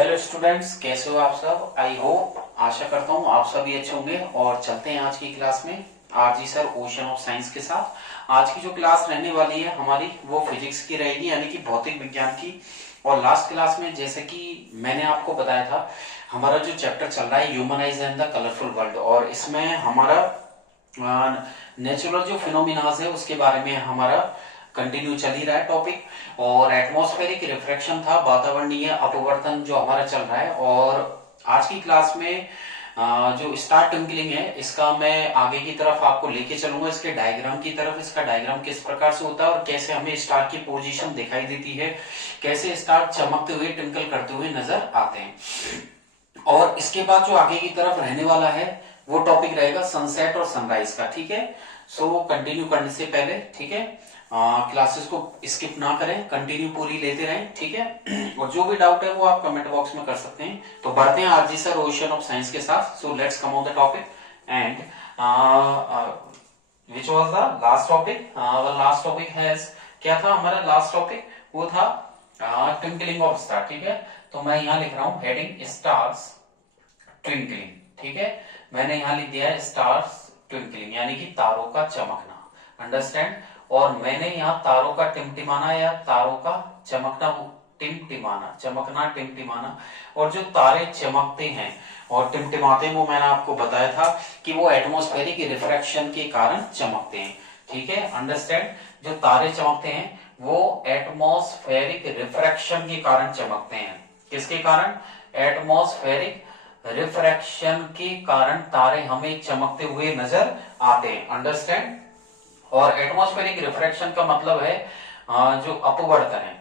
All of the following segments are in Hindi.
हेलो स्टूडेंट्स, कैसे हो आप सब। आई होप, आशा करता हूँ आप सभी अच्छे होंगे। और चलते हैं आज की क्लास में RG sir ocean of science के साथ। आज की जो क्लास रहने वाली है हमारी वो फिजिक्स की रहेगी, यानी कि भौतिक विज्ञान की। और लास्ट क्लास में जैसे कि मैंने आपको बताया था, हमारा जो चैप्टर चल रहा है human eyes and the colourful world, और इसमें हमारा नेचुरल जो फिनोमिनाज है उसके बारे में हमारा कंटिन्यू चल ही रहा है टॉपिक। और एटमॉस्फेरिक रिफ्रैक्शन था, वातावरणीय अपवर्तन जो हमारा चल रहा है। और आज की क्लास में जो स्टार ट्विंकलिंग है इसका मैं आगे की तरफ आपको लेके चलूंगा, इसके डायग्राम की तरफ। इसका डायग्राम किस प्रकार से होता है और कैसे हमें स्टार की पोजीशन दिखाई देती है, कैसे स्टार चमकते हुए ट्विंकल करते हुए नजर आते हैं। और इसके बाद जो आगे की तरफ रहने वाला है वो टॉपिक रहेगा सनसेट और सनराइज का। ठीक है, सो कंटिन्यू करने से पहले, ठीक है, क्लासेस को स्किप ना करें, कंटिन्यू पूरी लेते रहें। ठीक है, और जो भी डाउट है वो आप कमेंट बॉक्स में कर सकते हैं। तो बढ़ते हैं RG sir ocean of science के साथ। So let's come on the topic and which was the last topic. Last topic has, क्या था हमारा लास्ट टॉपिक? वो था ट्विंकलिंग ऑफ स्टार। ठीक है, तो मैं यहां लिख रहा हूं हेडिंग स्टार्स ट्विंकलिंग। ठीक है, मैंने यहां लिख दिया है स्टार्स ट्विंकलिंग, यानी कि तारों का चमकना। अंडरस्टैंड। और मैंने यहाँ तारों का टिमटिमाना या तारों का चमकना, टिमटिमाना, चमकना, टिमटिमाना। और जो तारे चमकते हैं और टिमटिमाते हैं वो मैंने आपको बताया था कि वो एटमॉस्फेरिक रिफ्रैक्शन के कारण चमकते हैं। ठीक है, अंडरस्टैंड। जो तारे चमकते हैं वो एटमॉस्फेरिक रिफ्रैक्शन के कारण चमकते हैं। किसके कारण? एटमॉस्फेरिक रिफ्रैक्शन के कारण तारे हमें चमकते हुए नजर आते हैं। अंडरस्टैंड। और एटमॉस्फेरिक रिफ्रैक्शन का मतलब है जो अपवर्तन है,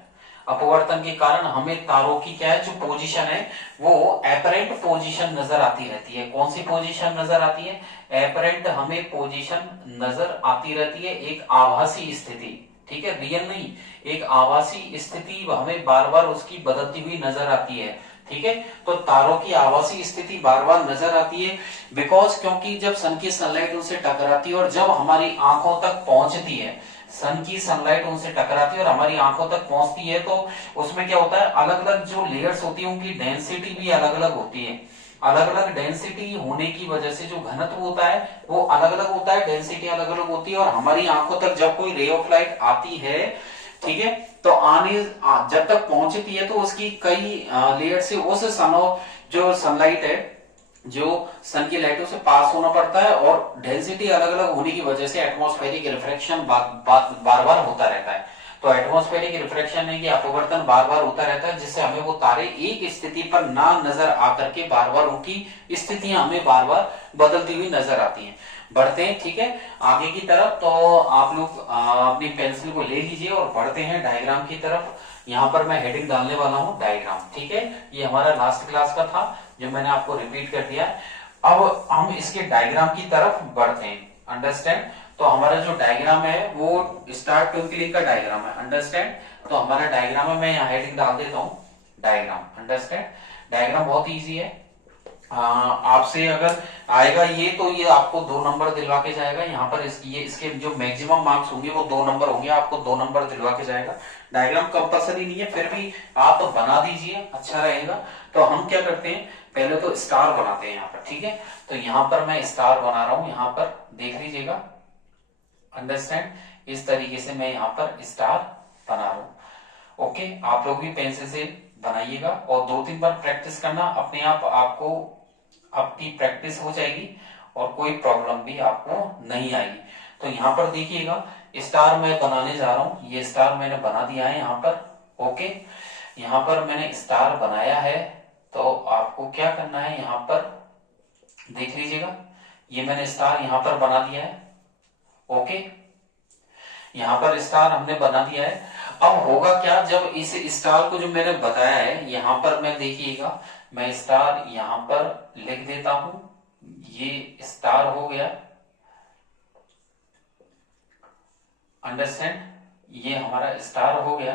अपवर्तन के कारण हमें तारों की क्या है, जो पोजीशन है वो एपरेंट पोजीशन नजर आती रहती है। कौन सी पोजीशन नजर आती है? एपरेंट हमें पोजीशन नजर आती रहती है, एक आभासी स्थिति। ठीक है, रियल नहीं, एक आभासी स्थिति हमें बार बार उसकी बदलती हुई नजर आती है। ठीक है, तो तारों की आभासी स्थिति बार बार नजर आती है बिकॉज, क्योंकि जब सन की सनलाइट उनसे टकराती है और जब हमारी आंखों तक पहुंचती है, सन की सनलाइट उनसे टकराती है और हमारी आंखों तक पहुंचती है, तो उसमें क्या होता है, अलग अलग जो लेयर्स होती है उनकी डेंसिटी भी अलग अलग होती है। अलग अलग डेंसिटी होने की वजह से जो घनत्व होता है वो अलग अलग होता है, डेंसिटी अलग अलग होती है। और हमारी आंखों तक जब कोई रे ऑफ लाइट आती है, ठीक है, तो जब तक पहुंचती है तो उसकी कई लेयर से उस जो सनलाइट है, जो सन की लाइटों से पास होना पड़ता है। और डेंसिटी अलग अलग होने की वजह से एटमॉस्फेरिक रिफ्रैक्शन बार बार होता रहता है। तो एटमॉस्फेरिक रिफ्रैक्शन है कि अपवर्तन बार बार होता रहता है, जिससे हमें वो तारे एक स्थिति पर ना नजर आकर के बार बार उनकी स्थितियां हमें बार बार बदलती हुई नजर आती हैं। बढ़ते हैं, ठीक है, आगे की तरफ। तो आप लोग अपनी पेंसिल को ले लीजिए और बढ़ते हैं डायग्राम की तरफ। यहाँ पर मैं हेडिंग डालने वाला हूँ डायग्राम। ठीक है, ये हमारा लास्ट क्लास का था जो मैंने आपको रिपीट कर दिया। अब हम इसके डायग्राम की तरफ बढ़ते हैं। अंडरस्टैंड। तो हमारा जो डायग्राम है वो स्टार ट्विंकलिंग का डायग्राम है। अंडरस्टैंड। तो हमारा डायग्राम है, मैं यहाँ हेडिंग डाल देता हूँ डायग्राम। अंडरस्टैंड। डायग्राम बहुत इजी है। आपसे अगर आएगा ये तो ये आपको 2 नंबर दिलवा के जाएगा। यहाँ पर ये इसके जो मैक्सिमम मार्क्स होंगे वो 2 नंबर होंगे, आपको 2 नंबर दिलवा के जाएगा। डायग्राम कंपल्सरी नहीं है, फिर भी आप बना दीजिए, अच्छा रहेगा। तो हम क्या करते हैं, पहले तो स्टार बनाते हैं यहाँ पर। ठीक है, तो यहाँ पर मैं स्टार बना रहा हूं, यहाँ पर देख लीजिएगा। अंडरस्टैंड। इस तरीके से मैं यहाँ पर स्टार बना रहा हूं। ओके, आप लोग भी पेंसिल से बनाइएगा और 2-3 बार प्रैक्टिस करना, अपने आप आपको आपकी प्रैक्टिस हो जाएगी और कोई प्रॉब्लम भी आपको नहीं आएगी। तो यहाँ पर देखिएगा, स्टार मैं बनाने जा रहा हूं। ये स्टार मैंने बना दिया है यहाँ पर। ओके, यहाँ पर मैंने स्टार बनाया है। तो आपको क्या करना है, यहाँ पर देख लीजिएगा, ये मैंने स्टार यहाँ पर बना दिया है। ओके, यहाँ पर स्टार हमने बना दिया है। अब होगा क्या, जब इस स्टार को जो मैंने बताया है यहाँ पर, मैं देखिएगा, मैं स्टार यहाँ पर लिख देता हूं। ये स्टार हो गया। अंडरस्टैंड, ये हमारा स्टार हो गया।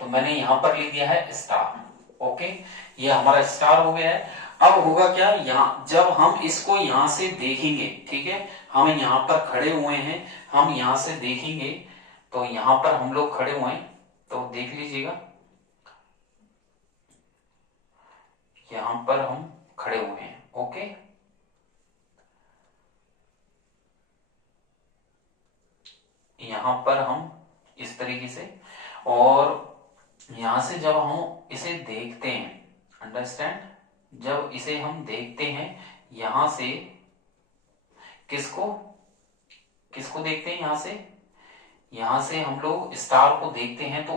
तो मैंने यहां पर लिख दिया है स्टार। ओके, ये हमारा स्टार हो गया है। अब होगा क्या, यहाँ जब हम इसको यहां से देखेंगे, ठीक है, हम यहां पर खड़े हुए हैं, हम यहां से देखेंगे, तो यहां पर हम लोग खड़े हुए हैं, तो देख लीजिएगा, यहां पर हम खड़े हुए हैं। ओके, यहां पर हम इस तरीके से, और यहां से जब हम इसे देखते हैं, अंडरस्टैंड, जब इसे हम देखते हैं यहां से, किसको किसको देखते हैं, यहां से हम लोग स्टार को देखते हैं, तो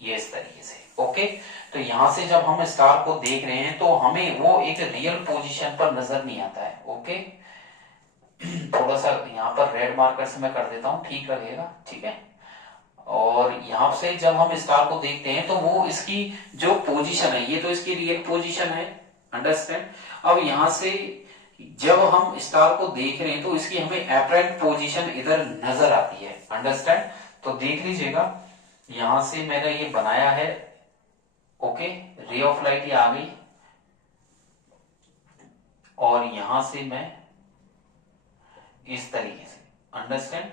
ये इस तरीके से। ओके, तो यहां से जब हम स्टार को देख रहे हैं तो हमें वो एक रियल पोजीशन पर नजर नहीं आता है। ओके, थोड़ा सा यहाँ पर रेड मार्कर से मैं कर देता हूं, ठीक लगेगा, ठीक है। और यहाँ से जब हम स्टार को देखते हैं तो वो इसकी जो पोजीशन है, ये तो इसकी रियल पोजीशन है, अंडरस्टैंड। अब यहाँ से जब हम स्टार को देख रहे हैं तो इसकी हमें एपरेंट पोजीशन इधर नजर आती है, अंडरस्टैंड। तो देख लीजिएगा, यहां से मैंने ये बनाया है। ओके, रे ऑफ लाइट ये आ गई, और यहां से मैं इस तरीके से, अंडरस्टैंड।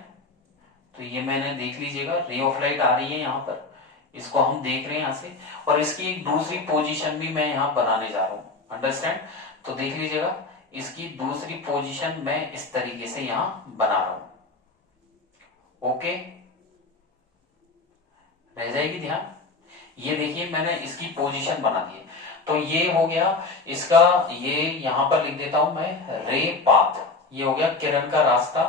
तो ये मैंने, देख लीजिएगा, रे ऑफ लाइट आ रही है यहां पर, इसको हम देख रहे हैं यहां से, और इसकी एक दूसरी पोजीशन भी मैं यहां बनाने जा रहा हूं, अंडरस्टैंड। तो देख लीजिएगा, इसकी दूसरी पोजीशन मैं इस तरीके से यहां बना रहा हूं। ओके, रह जाएगी ध्यान। ये देखिए, मैंने इसकी पोजीशन बना दी है। तो ये हो गया इसका, ये यहां पर लिख देता हूं मैं, रे पाथ, ये हो गया किरण का रास्ता,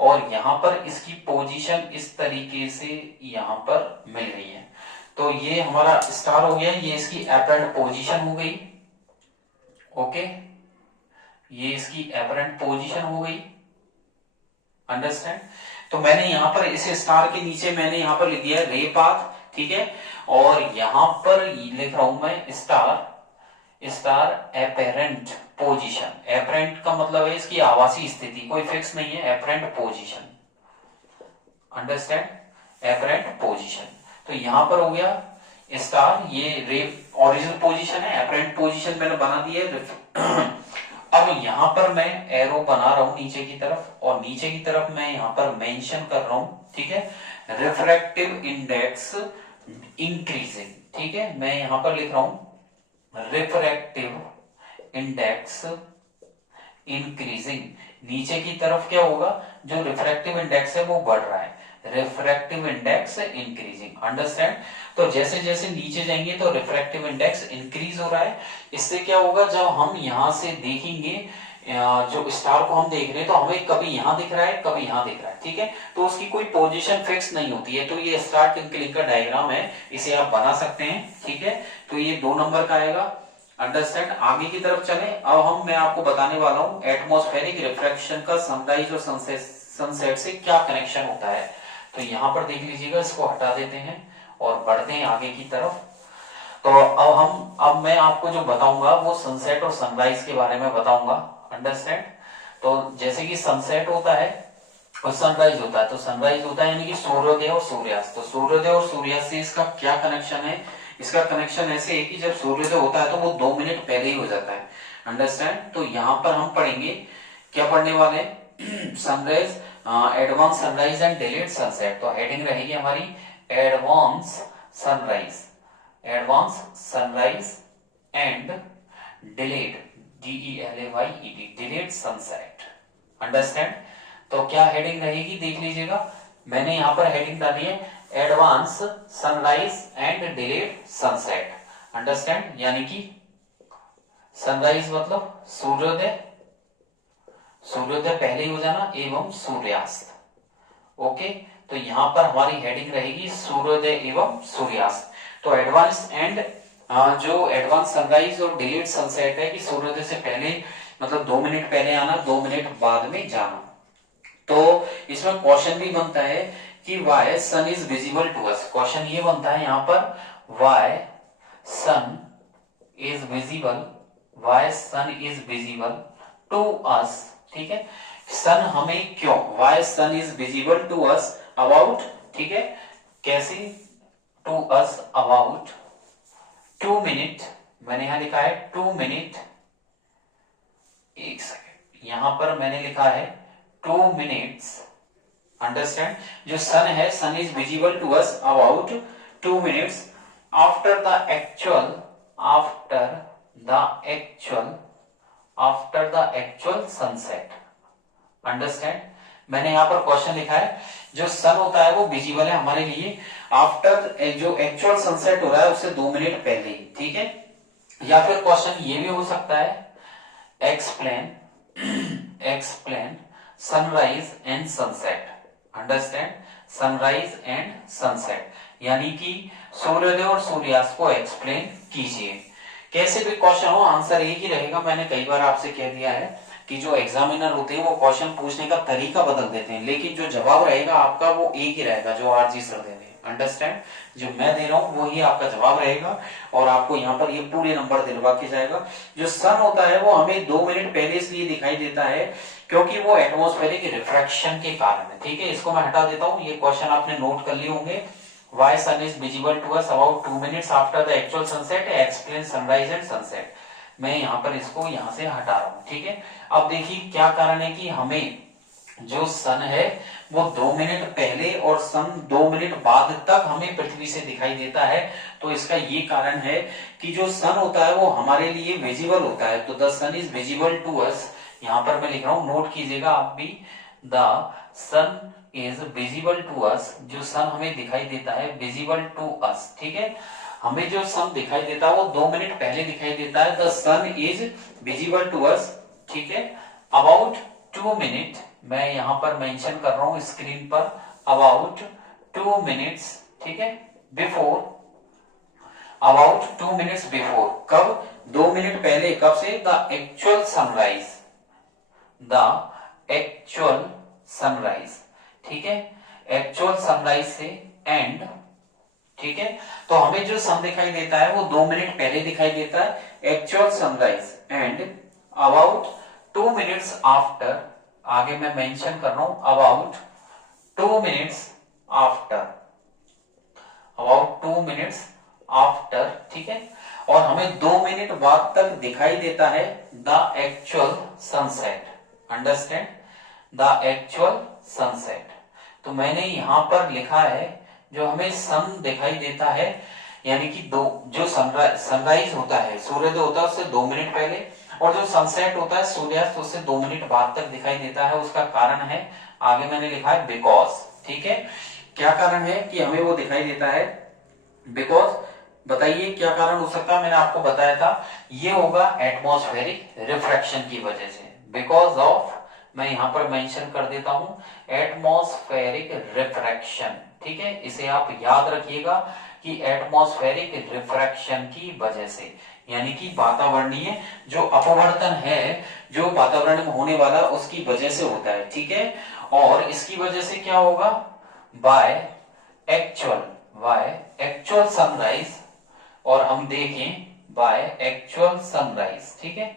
और यहां पर इसकी पोजीशन इस तरीके से यहां पर मिल रही है। तो ये हमारा स्टार हो गया, ये इसकी एपरेंट पोजीशन हो गई। ओके, ये इसकी एपरेंट पोजीशन हो गई, अंडरस्टैंड। तो मैंने यहां पर इसे स्टार के नीचे मैंने यहां पर लिख दिया रे पाथ, ठीक है। और यहां पर लिख रहा हूं मैं स्टार एपेरेंट पोजीशन। एपरेंट का मतलब है इसकी आवासीय स्थिति, कोई फिक्स नहीं है, apparent position, understand, apparent position. तो यहां पर हो गया स्टार, ये रे ओरिजिनल पोजीशन है, एपरेंट पोजीशन मैंने बना दी है। अब यहां पर मैं एरो बना रहा हूं नीचे की तरफ, और नीचे की तरफ मैं यहां पर मेंशन कर रहा हूं, ठीक है, रिफ्रैक्टिव इंडेक्स इंक्रीजिंग, ठीक है। मैं यहां पर लिख रहा हूं रिफ्रैक्टिव इंडेक्स इंक्रीजिंग। नीचे की तरफ क्या होगा, जो रिफ्रैक्टिव इंडेक्स है वो बढ़ रहा है, रिफ्रैक्टिव इंडेक्स इंक्रीजिंग, अंडरस्टैंड। तो जैसे जैसे नीचे जाएंगे तो रिफ्रैक्टिव इंडेक्स इंक्रीज हो रहा है। इससे क्या होगा, जब हम यहां से देखेंगे, जो स्टार को हम देख रहे हैं, तो हमें कभी यहां दिख रहा है, कभी यहां दिख रहा है, ठीक है। तो उसकी कोई पोजीशन फिक्स नहीं होती है। तो ये स्टार ट्विंकलिंग का डायग्राम है, इसे आप बना सकते हैं, ठीक है। तो ये 2 नंबर का आएगा, अंडरस्टैंड। आगे की तरफ चले, अब मैं आपको बताने वाला हूं एटमॉस्फेरिक रिफ्रैक्शन का सनराइज और सनसेट से क्या कनेक्शन होता है। तो यहां पर देख लीजिएगा, इसको हटा देते हैं और बढ़ते हैं आगे की तरफ। तो अब मैं आपको जो बताऊंगा वो सनसेट और सनराइज के बारे में बताऊंगा, अंडरस्टैंड। तो जैसे कि सनसेट होता है और सनराइज होता है, तो सनराइज होता है यानी कि सूर्योदय और सूर्यास्त। तो सूर्योदय और सूर्यास्त से इसका क्या कनेक्शन है, इसका कनेक्शन ऐसे है कि जब सूर्योदय होता है तो वो 2 मिनट पहले ही हो जाता है, अंडरस्टैंड। तो यहां पर हम पढ़ेंगे, क्या पढ़ने वाले, sunrise, advance sunrise and delayed sunset. तो हेडिंग रहेगी हमारी advance sunrise, advance sunrise and delayed, DELAYED, delayed sunset, understand. तो क्या हेडिंग रहेगी, देख लीजिएगा, मैंने यहां पर हेडिंग डाली है advance sunrise and delayed sunset, understand. यानी कि सनराइज मतलब सूर्योदय, सूर्योदय पहले ही हो जाना, एवं सूर्यास्त। ओके, तो यहां पर हमारी हेडिंग रहेगी सूर्योदय एवं सूर्यास्त। तो एडवांस एंड, जो एडवांस सनराइज और डिलेड सनसेट है कि सूर्योदय से पहले मतलब 2 मिनट पहले आना, 2 मिनट बाद में जाना। तो इसमें क्वेश्चन भी बनता है कि why sun is visible to us. Question ये बनता है यहां पर, why sun is visible, why sun is visible to us, ठीक है। सन हमें क्यों, why sun is visible to us about, ठीक है, कैसे, टू अस अबाउट 2 मिनट, मैंने यहां लिखा है 2 मिनट, 1 सेकेंड, यहां पर मैंने लिखा है 2 मिनट्स, अंडरस्टैंड। जो सन है, sun is visible to us about 2 minutes after the actual, after the actual sunset. Understand? मैंने यहाँ पर क्वेश्चन लिखा है, जो सन होता है वो विजिबल है हमारे लिए आफ्टर जो एक्चुअल सनसेट हो रहा है उससे 2 मिनट पहले ही, ठीक है। या फिर क्वेश्चन ये भी हो सकता है, explain sunrise and sunset. Understand? Sunrise and sunset यानी कि सूर्योदय और सूर्यास्त को एक्सप्लेन कीजिए। कैसे भी क्वेश्चन हो आंसर एक ही रहेगा। मैंने कई बार आपसे कह दिया है कि जो एग्जामिनर होते हैं वो क्वेश्चन पूछने का तरीका बदल देते हैं, लेकिन जो जवाब रहेगा आपका वो एक ही रहेगा जो आरजी सर दे रहे हैं। अंडरस्टैंड? जो मैं दे रहा हूं वही आपका जवाब रहेगा और आपको यहाँ पर ये पूरे नंबर दिलवा के जाएगा। जो सन होता है वो हमें 2 मिनट पहले इसलिए दिखाई देता है क्योंकि वो एटमॉस्फेरिक रिफ्रैक्शन के कारण है, ठीक है। इसको मैं हटा देता हूँ, ये क्वेश्चन आपने नोट कर लिए होंगे। Why sun is visible to us about 2 minutes after the actual sunset? Explain sunrise and sunset. मैं यहाँ पर इसको यहाँ से हटा रहा हूँ, ठीक है। अब देखिए क्या कारण है कि हमें जो सन है वो 2 मिनट पहले और सन 2 मिनट बाद तक हमें पृथ्वी से दिखाई देता है। तो इसका ये कारण है कि जो सन होता है वो हमारे लिए विजिबल होता है। तो the sun is visible to us, यहाँ पर मैं लिख रहा हूँ, नोट कीजिएगा आप भी। The sun is visible to us, जो सन हमें दिखाई देता है, विजिबल टू अस, ठीक है। हमें जो सन दिखाई देता है वो 2 मिनट पहले दिखाई देता है। The sun is visible to us, ठीक है, अबाउट 2 मिनट। मैं यहां पर मेंशन कर रहा हूं स्क्रीन पर, अबाउट 2 मिनट्स, ठीक है, बिफोर, अबाउट 2 मिनट्स बिफोर। कब? 2 मिनट पहले। कब से? The actual sunrise, the actual sunrise, ठीक है, एक्चुअल सनराइज से एंड, ठीक है। तो हमें जो सन दिखाई देता है वो 2 मिनट पहले दिखाई देता है, actual sunrise, and about 2 minutes after, आगे मैं मेंशन कर रहा हूं, about 2 minutes after, about 2 minutes after, ठीक है। और हमें 2 मिनट बाद तक दिखाई देता है the actual sunset. Understand? The actual sunset. तो मैंने यहां पर लिखा है जो हमें सन दिखाई देता है, यानी कि जो सनराइज होता है, सूर्योदय होता है उससे 2 मिनट पहले, और जो सनसेट होता है सूर्यास्त उससे 2 मिनट बाद तक दिखाई देता है। उसका कारण है, आगे मैंने लिखा है बिकॉज, ठीक है। क्या कारण है कि हमें वो दिखाई देता है? बिकॉज। बताइए क्या कारण हो सकता है? मैंने आपको बताया था, ये होगा एटमॉस्फेरिक रिफ्रैक्शन की वजह से, बिकॉज ऑफ, मैं यहां पर मेंशन कर देता हूं, एटमॉस्फेरिक रिफ्रैक्शन, ठीक है। इसे आप याद रखिएगा कि एटमॉस्फेरिक रिफ्रैक्शन की वजह से, यानी कि वातावरणीय जो अपवर्तन है, जो वातावरण में होने वाला उसकी वजह से होता है, ठीक है। और इसकी वजह से क्या होगा? बाय एक्चुअल सनराइज, और हम देखें बाय एक्चुअल सनराइज, ठीक है।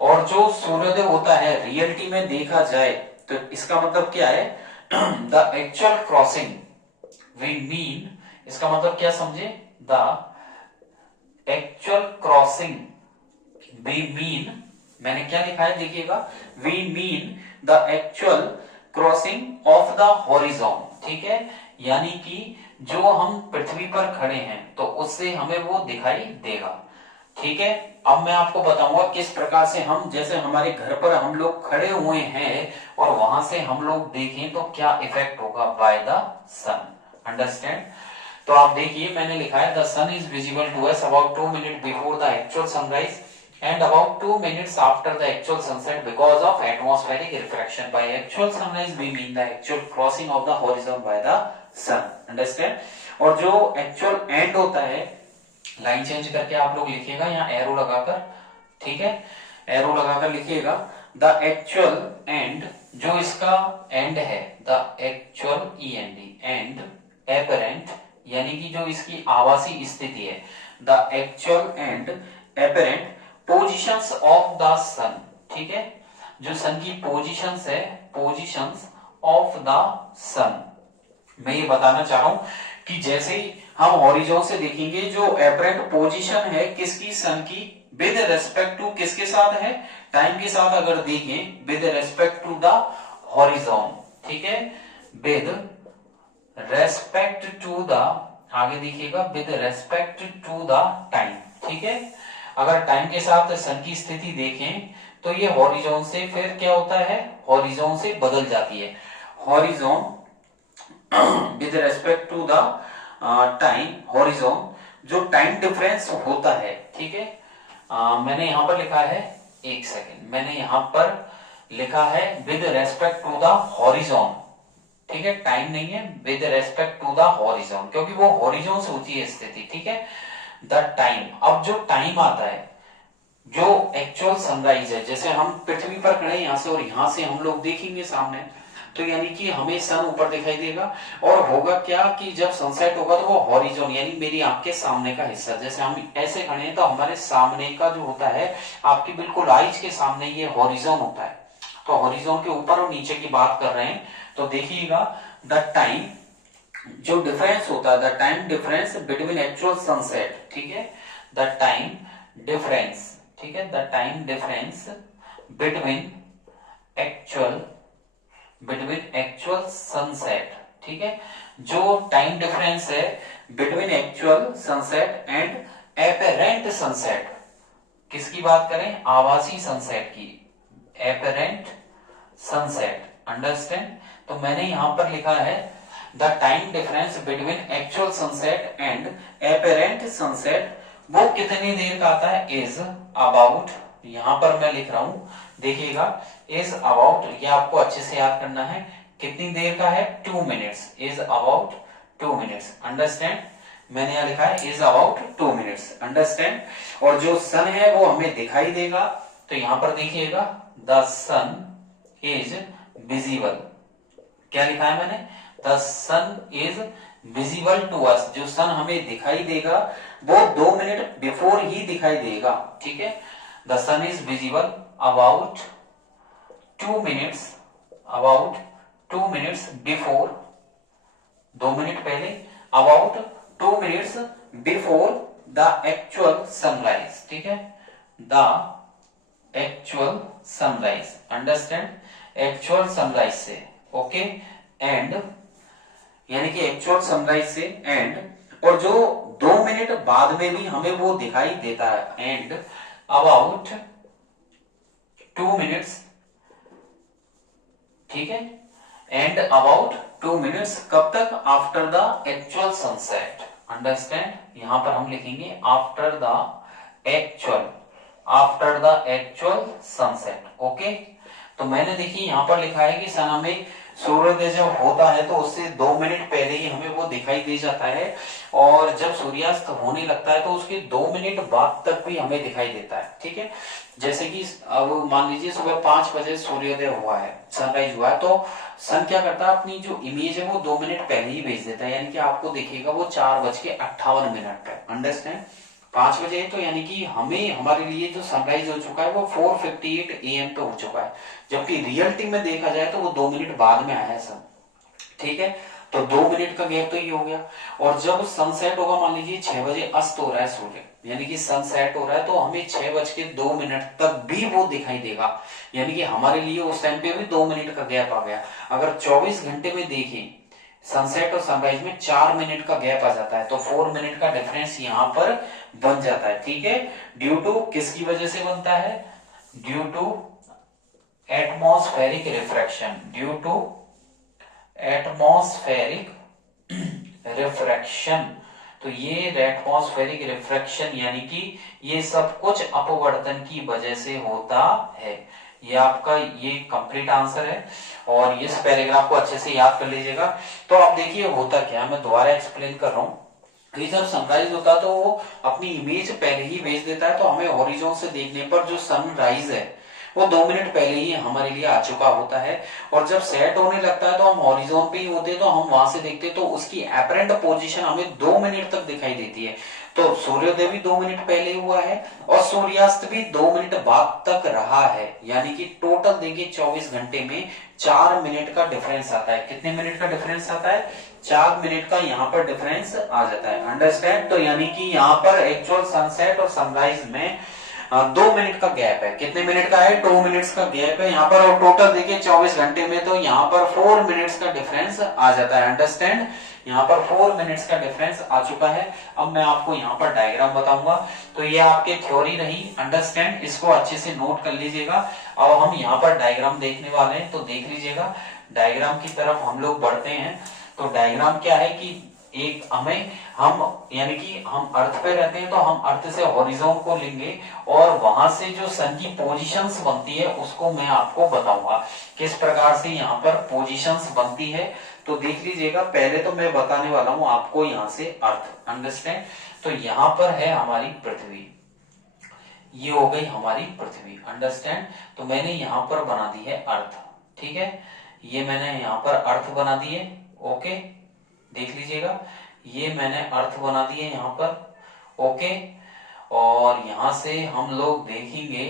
और जो सूर्योदय होता है रियलिटी में देखा जाए तो इसका मतलब क्या है? The actual crossing we mean, इसका मतलब क्या समझे? The actual crossing we mean, मैंने क्या लिखा है देखिएगा, we mean the actual crossing of the horizon, ठीक है। यानी कि जो हम पृथ्वी पर खड़े हैं तो उससे हमें वो दिखाई देगा, ठीक है। अब मैं आपको बताऊंगा किस प्रकार से हम, जैसे हमारे घर पर हम लोग खड़े हुए हैं और वहां से हम लोग देखें तो क्या इफेक्ट होगा बाय द सन। अंडरस्टैंड? तो आप देखिए मैंने लिखा है the sun is visible to us about 2 minute before the actual sunrise and about 2 minutes after the actual sunset because of atmospheric refraction. By actual sunrise we mean the actual crossing of the horizon by the sun. Understand? और जो actual end होता है, लाइन चेंज करके आप लोग लिखिएगा यहाँ एरो लगाकर, ठीक है, एरो लगाकर लिखिएगा द एक्चुअल एंड, जो इसका एंड है, द एक्चुअल एंड एपरेंट, यानी कि जो इसकी आभासी स्थिति है, the actual and apparent positions of the sun, ठीक है। जो सन की पोजिशंस है, पोजिशंस ऑफ द सन, मैं ये बताना चाह रहा हूं कि जैसे ही हम हॉरिजॉन से देखेंगे जो एपरेंट पोजीशन है किसकी, सन की, विद रेस्पेक्ट टू किसके साथ है, टाइम के साथ अगर देखें, with respect to the horizon, ठीक है, विद रेस्पेक्ट टू द, आगे देखिएगा, with respect to the time, ठीक है। अगर टाइम के साथ सन की स्थिति देखें तो ये हॉरिजॉन से फिर क्या होता है, हॉरिजॉन से बदल जाती है। Horizon with respect to the time, horizon जो टाइम डिफरेंस होता है, ठीक है। मैंने यहां पर लिखा है, एक सेकेंड, मैंने यहां पर लिखा है with respect to the horizon, ठीक है, टाइम नहीं है, with respect to the horizon, क्योंकि वो हॉरिजॉन से होती है स्थिति, ठीक है। द टाइम, अब जो टाइम आता है, जो एक्चुअल सनराइज है, जैसे हम पृथ्वी पर खड़े यहां से और यहां से हम लोग देखेंगे सामने, तो यानी कि हमें सन ऊपर दिखाई देगा, और होगा क्या कि जब सनसेट होगा तो वो हॉरिजॉन यानी मेरी आंख के सामने का हिस्सा, जैसे हम ऐसे खड़े हैं तो हमारे सामने का जो होता है, आपकी बिल्कुल आईज के सामने ये हॉरिजॉन होता है। तो हॉरिजॉन के ऊपर और नीचे की बात कर रहे हैं, तो देखिएगा द टाइम जो डिफरेंस होता है, the time difference between actual sunset, ठीक है, द टाइम डिफरेंस, ठीक है, the time difference between actual sunset, ठीक है, जो टाइम डिफरेंस है between actual sunset and apparent sunset, किसकी बात करें, आभासी सनसेट की, एपेरेंट सनसेट, अंडरस्टैंड। तो मैंने यहां पर लिखा है the time difference between actual sunset and apparent sunset, वो कितनी देर का आता है, इज अबाउट, यहां पर मैं लिख रहा हूं, देखिएगा, इज अबाउट, ये आपको अच्छे से याद करना है, कितनी देर का है, 2 minutes, is about 2 minutes, understand. मैंने यहां लिखा है इज अबाउट 2 मिनट्स, अंडरस्टैंड। और जो सन है वो हमें दिखाई देगा, तो यहां पर देखिएगा द सन इज विजिबल, क्या लिखा है मैंने, the sun is visible to us, जो सन हमें दिखाई देगा वो 2 मिनट बिफोर ही दिखाई देगा, ठीक है। The sun is visible about 2 minutes, about 2 minutes before, 2 minute पहले, about 2 minutes before the actual sunrise, ठीक है, the actual sunrise, understand, actual sunrise से, ओके, एंड यानी कि एक्चुअल सनराइज से एंड, और जो 2 मिनट बाद में भी हमें वो दिखाई देता है, एंड अबाउट 2 मिनट्स, ठीक है, एंड अबाउट 2 मिनट्स, कब तक, after the actual sunset, understand. यहां पर हम लिखेंगे after the actual sunset, okay. तो मैंने देखिए यहां पर लिखा है कि सन हमें सूर्योदय जब होता है तो उससे 2 मिनट पहले ही हमें वो दिखाई दे जाता है, और जब सूर्यास्त होने लगता है तो उसके 2 मिनट बाद तक भी हमें दिखाई देता है, ठीक है। जैसे कि अब मान लीजिए सुबह 5 बजे सूर्योदय हुआ है, सनराइज हुआ है, तो सन क्या करता है, अपनी जो इमेज है वो 2 मिनट पहले ही भेज देता है, यानी कि आपको दिखेगा वो 4:58 पे, अंडरस्टैंड। 5 बजे है तो यानी कि हमें, हमारे लिए जो सनराइज हो चुका है वो 4:58 AM पे हो चुका है, जबकि रियलिटी में देखा जाए तो वो 2 मिनट बाद में आया है सन, ठीक है। तो 2 मिनट का गैप तो ये हो गया। और जब सनसेट होगा, मान लीजिए 6 बजे अस्त हो रहा है सूर्य, यानी कि सनसेट हो रहा है, तो हमें 6:02 तक भी वो दिखाई देगा, यानी कि हमारे लिए उस टाइम पे भी 2 मिनट का गैप आ गया। अगर 24 घंटे में देखें सनसेट और सनराइज में 4 मिनट का गैप आ जाता है, तो 4 मिनट का डिफरेंस यहां पर बन जाता है, ठीक है। ड्यू टू किसकी वजह से बनता है, due to atmospheric refraction, due to atmospheric refraction. तो ये एटमॉस्फेरिक रिफ्रैक्शन यानी कि ये सब कुछ अपवर्तन की वजह से होता है। ये आपका ये कंप्लीट आंसर है, और इस पैराग्राफ को अच्छे से याद कर लीजिएगा। तो आप देखिए होता क्या, मैं दोबारा एक्सप्लेन कर रहा हूं कि जब सनराइज होता है तो वो अपनी इमेज पहले ही भेज देता है, तो हमें हॉरिजॉन से देखने पर जो सनराइज है वो 2 मिनट पहले ही हमारे लिए आ चुका होता है, और जब सेट होने लगता है तो हम हॉरिजॉन पे ही होते हैं, तो हम वहां से देखते हैं तो उसकी एपरेंट पोजीशन हमें 2 मिनट तक दिखाई देती है। तो सूर्योदय भी 2 मिनट पहले हुआ है, और सूर्यास्त भी 2 मिनट बाद तक रहा है, यानी कि टोटल देखिए 24 घंटे में 4 मिनट का डिफरेंस आता है। कितने मिनट का डिफरेंस आता है, 4 मिनट का यहाँ पर डिफरेंस आ जाता है, अंडरस्टैंड। तो यानी कि यहाँ पर एक्चुअल सनसेट और सनराइज में 2 मिनट का गैप है। कितने मिनट का है? 2 मिनट्स का गैप है यहाँ पर। और टोटल देखिए 24 घंटे में तो यहाँ पर 4 मिनट्स का डिफरेंस आ जाता है। अंडरस्टैंड? यहाँ पर 4 मिनट्स का डिफरेंस आ चुका है। अब मैं आपको यहाँ पर डायग्राम बताऊंगा। तो ये आपकी थ्योरी रही। अंडरस्टैंड? इसको अच्छे से नोट कर लीजिएगा। अब हम यहाँ पर डायग्राम देखने वाले हैं, तो देख लीजिएगा। डायग्राम की तरफ हम लोग बढ़ते हैं। तो डायग्राम क्या है कि एक हमें हम यानी कि हम अर्थ पे रहते हैं, तो हम अर्थ से हॉरिजॉन को लेंगे और वहां से जो सन की पोजीशंस बनती है उसको मैं आपको बताऊंगा किस प्रकार से यहाँ पर पोजीशंस बनती है। तो देख लीजिएगा। पहले तो मैं बताने वाला हूं आपको यहाँ से अर्थ। अंडरस्टैंड? तो यहाँ पर है हमारी पृथ्वी, ये हो गई हमारी पृथ्वी। अंडरस्टैंड? तो मैंने यहाँ पर बना दी है अर्थ। ठीक है, ये मैंने यहाँ पर अर्थ बना दी है। ओके, देख लीजिएगा। ये मैंने अर्थ बना दी है यहाँ पर। ओके, और यहां से हम लोग देखेंगे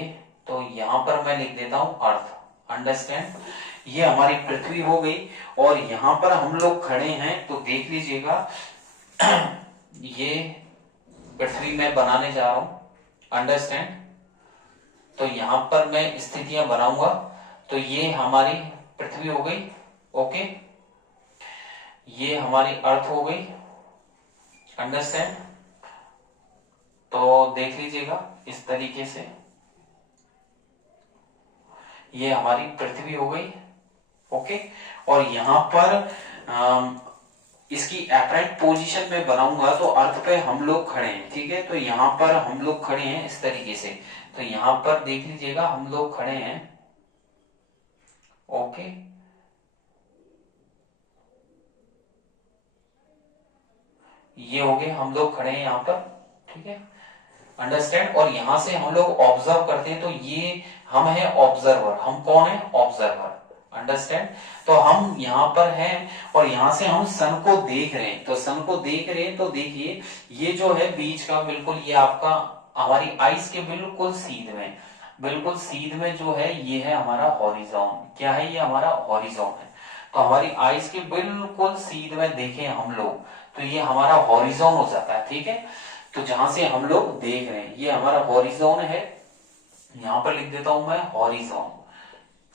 तो यहाँ पर मैं लिख देता हूं अर्थ। अंडरस्टैंड? ये हमारी पृथ्वी हो गई और यहाँ पर हम लोग खड़े हैं। तो देख लीजिएगा ये पृथ्वी मैं बनाने जा रहा हूं। अंडरस्टैंड? तो यहां पर मैं स्थितियां बनाऊंगा। तो ये हमारी पृथ्वी हो गई। ओके, ये हमारी अर्थ हो गई। अंडरस्टैंड? तो देख लीजिएगा इस तरीके से ये हमारी पृथ्वी हो गई। ओके, और यहां पर इसकी एपरेंट पोजीशन में बनाऊंगा तो अर्थ पे हम लोग खड़े हैं। ठीक है, तो यहां पर हम लोग खड़े हैं इस तरीके से। तो यहां पर देख लीजिएगा हम लोग खड़े हैं। ओके, ये हो गए हम लोग खड़े हैं यहाँ पर। ठीक है, अंडरस्टैंड? और यहां से हम लोग ऑब्जर्व करते हैं। तो ये हम है ऑब्जर्वर। हम कौन है? ऑब्जर्वर। अंडरस्टैंड? तो हम यहाँ पर हैं और यहां से हम सन को देख रहे हैं। तो सन को देख रहे हैं तो देखिए ये जो है बीच का बिल्कुल ये आपका हमारी आइस के बिल्कुल सीध में, बिल्कुल सीध में जो है ये है हमारा हॉरिजॉन। क्या है? ये हमारा हॉरिजॉन है। तो हमारी आइस के बिल्कुल सीध में देखें हम लोग तो ये हमारा हॉरिजॉन हो जाता है। ठीक है, तो जहां से हम लोग देख रहे हैं ये हमारा हॉरिजॉन है। यहां पर लिख देता हूं मैं हॉरिजॉन।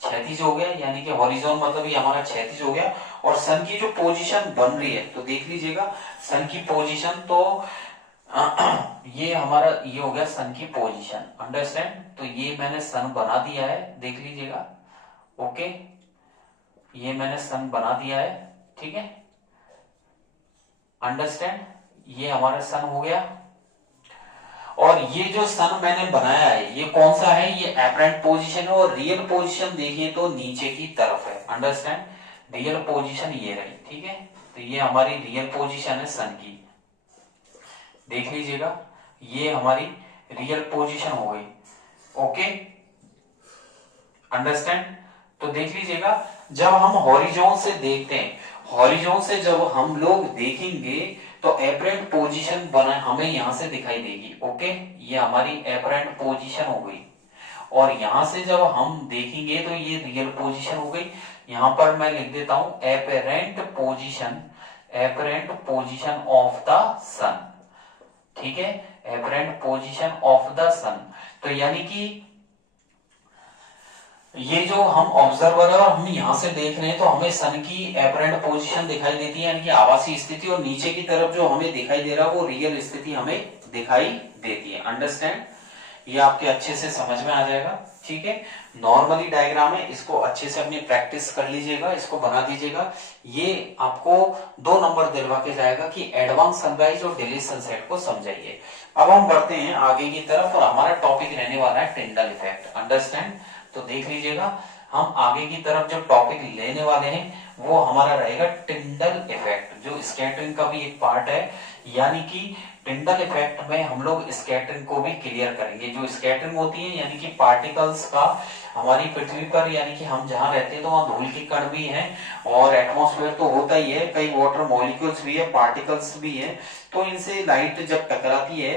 क्षैतिज हो गया, यानी कि हॉरिजॉन मतलब ये हमारा क्षैतिज हो गया। और सन की जो पोजीशन बन रही है तो देख लीजिएगा सन की पोजीशन। तो ये हमारा ये हो गया सन की पोजीशन। अंडरस्टैंड? तो ये मैंने सन बना दिया है, देख लीजिएगा। ओके, ये मैंने सन बना दिया है। ठीक है, अंडरस्टैंड? ये हमारा सन हो गया। और ये जो सन मैंने बनाया है ये कौन सा है? ये एपरेंट पोजीशन है। और रियल पोजीशन देखिए तो नीचे की तरफ है। अंडरस्टैंड? रियल पोजीशन ये रही। ठीक है, तो ये हमारी रियल पोजीशन है सन की। देख लीजिएगा ये हमारी रियल पोजीशन हो गई। Okay, understand? तो देख लीजिएगा जब हम हॉरिजॉन से देखते हैं, हॉरिजॉन से जब हम लोग देखेंगे तो एपरेंट पोजीशन बना हमें यहां से दिखाई देगी। ओके, ये हमारी एपरेंट पोजीशन हो गई। और यहां से जब हम देखेंगे तो ये रियल पोजीशन हो गई। यहां पर मैं लिख देता हूं apparent position, apparent position of the sun. ठीक है, apparent position of the sun. तो यानी कि ये जो हम ऑब्जर्वर है और हम यहां से देख रहे हैं तो हमें सन की एपरेंट पोजीशन दिखाई देती है, यानी कि आभासी स्थिति। और नीचे की तरफ जो हमें दिखाई दे रहा है वो रियल स्थिति हमें दिखाई देती है। अंडरस्टैंड? ये आपके अच्छे से समझ में आ जाएगा। ठीक है, नॉर्मली डायग्राम है, इसको अच्छे से अपनी प्रैक्टिस कर लीजिएगा, इसको बना दीजिएगा। ये आपको 2 नंबर दिलवा के जाएगा कि एडवांस सनराइज और डिले सनसेट को समझाइए। अब हम बढ़ते हैं आगे की तरफ और हमारा टॉपिक रहने वाला है टिंडल इफेक्ट। अंडरस्टैंड? तो देख लीजिएगा हम आगे की तरफ जो टॉपिक लेने वाले हैं वो हमारा रहेगा टिंडल इफेक्ट, जो स्कैटरिंग का भी एक पार्ट है। यानी कि टिंडल इफेक्ट में हम लोग स्कैटरिंग को भी क्लियर करेंगे। जो स्कैटरिंग होती है यानी कि पार्टिकल्स का हमारी पृथ्वी पर, यानी कि हम जहां रहते हैं तो वहां धूल के कण भी हैं और एटमॉस्फेयर तो होता ही है, कई वाटर मॉलिक्यूल्स भी है, पार्टिकल्स भी है। तो इनसे लाइट जब टकराती है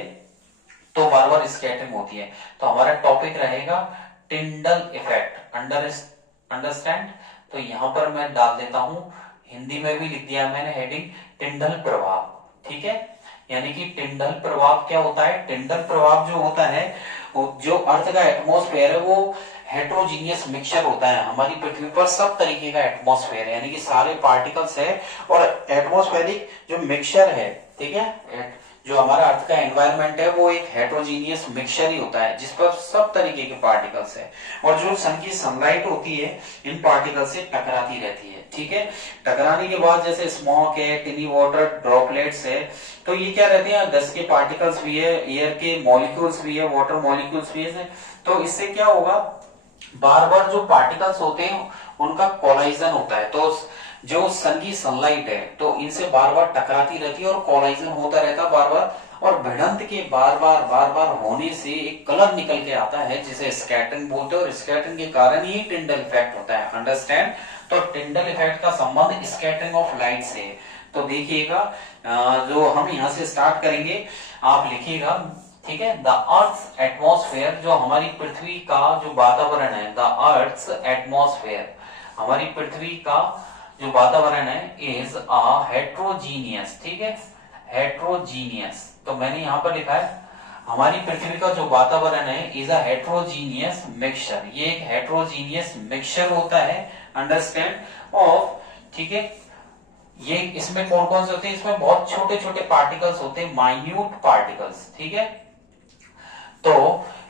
तो बार बार स्कैटरिंग होती है। तो हमारा टॉपिक रहेगा टिंडल इफेक्ट। अंडरस्टैंड? तो यहां पर मैं डाल देता हूं, हिंदी में भी लिख दिया मैंने हेडिंग, टिंडल प्रभाव। ठीक है, यानी कि टिंडल प्रभाव क्या होता है? टिंडल प्रभाव जो होता है जो अर्थ का एटमॉस्फेयर है वो हेट्रोजीनियस मिक्सचर होता है। हमारी पृथ्वी पर सब तरीके का एटमॉस्फेयर है, यानी कि सारे पार्टिकल्स है और एटमॉस्फेरिक जो मिक्सचर है, ठीक है, जो हमारा अर्थ का एनवायरनमेंट है वो एक हेट्रोजीनियस मिक्सचर ही होता है जिस पर सब तरीके के पार्टिकल्स है। और जो सन की सनलाइट होती है इन पार्टिकल से टकराती रहती है, ठीक है। टकराने के बाद जैसे स्मॉक है, टिनी वाटर ड्रॉपलेट्स है, तो ये क्या रहते हैं, डस्ट के पार्टिकल्स भी है, एयर के मॉलिक्यूल्स भी है, वाटर मॉलिक्यूल्स भी है। तो इससे क्या होगा, बार बार जो पार्टिकल्स होते हैं उनका कोलाइजन होता है। तो जो सन की सनलाइट है तो इनसे बार बार टकराती रहती है और कोलाइजन होता रहता है बार बार, और भिड़ंत के बार बार होने से एक कलर निकल के आता है जिसे स्कैटरिंग बोलते हैं, और स्कैटरिंग के कारण ही टिंडल इफेक्ट होता है। अंडरस्टैंड। तो टिंडल इफेक्ट का संबंध स्कैटरिंग ऑफ लाइट से। तो देखिएगा, जो हम यहाँ से स्टार्ट करेंगे, आप लिखिएगा, ठीक है। द अर्थ एटमॉस्फेयर, जो हमारी पृथ्वी का जो वातावरण है, द अर्थ एटमॉस्फेयर, हमारी पृथ्वी का जो वातावरण है, इज अ हेट्रोजीनियस, ठीक है, हेट्रोजीनियस। तो मैंने यहां पर लिखा है हमारी पृथ्वी का जो वातावरण है इज अ हेट्रोजीनियस मिक्सचर, ये एक हेट्रोजीनियस मिक्सचर होता है। अंडरस्टैंड ऑफ, ठीक है। ये इसमें कौन कौन से होते हैं, इसमें बहुत छोटे छोटे पार्टिकल्स होते हैं, माइन्यूट पार्टिकल्स, ठीक है। तो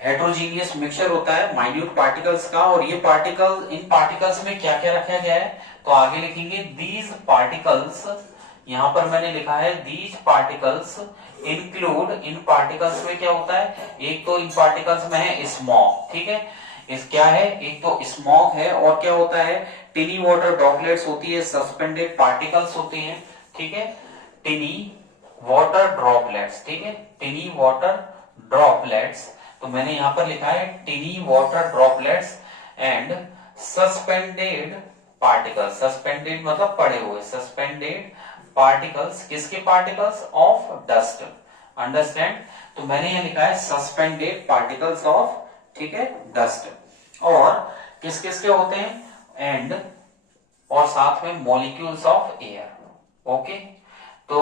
हेट्रोजीनियस मिक्सचर होता है माइन्यूट पार्टिकल्स का, और ये पार्टिकल, इन पार्टिकल्स में क्या क्या रखा गया है, तो आगे लिखेंगे दीज पार्टिकल्स, यहां पर मैंने लिखा है these particles include, in particles में क्या होता है, एक तो इन पार्टिकल्स में है स्मॉग, ठीक है, इस क्या है, एक तो स्मॉग है, और क्या होता है, टिनी वाटर ड्रॉपलेट्स होती है, सस्पेंडेड पार्टिकल्स होते हैं, ठीक है, टिनी वाटर ड्रॉपलेट्स, ठीक है, टिनी वाटर ड्रॉपलेट्स। तो मैंने यहां पर लिखा है टिनी water droplets and suspended particles, suspended मतलब पड़े हुए, सस्पेंडेड पार्टिकल्स, किसके पार्टिकल्स, ऑफ डस्ट। अंडरस्टैंड। तो मैंने यहां लिखा है सस्पेंडेड पार्टिकल्स ऑफ, ठीक है, डस्ट। और किस किस के होते हैं, एंड, और साथ में मॉलिक्यूल्स ऑफ एयर, ओके। तो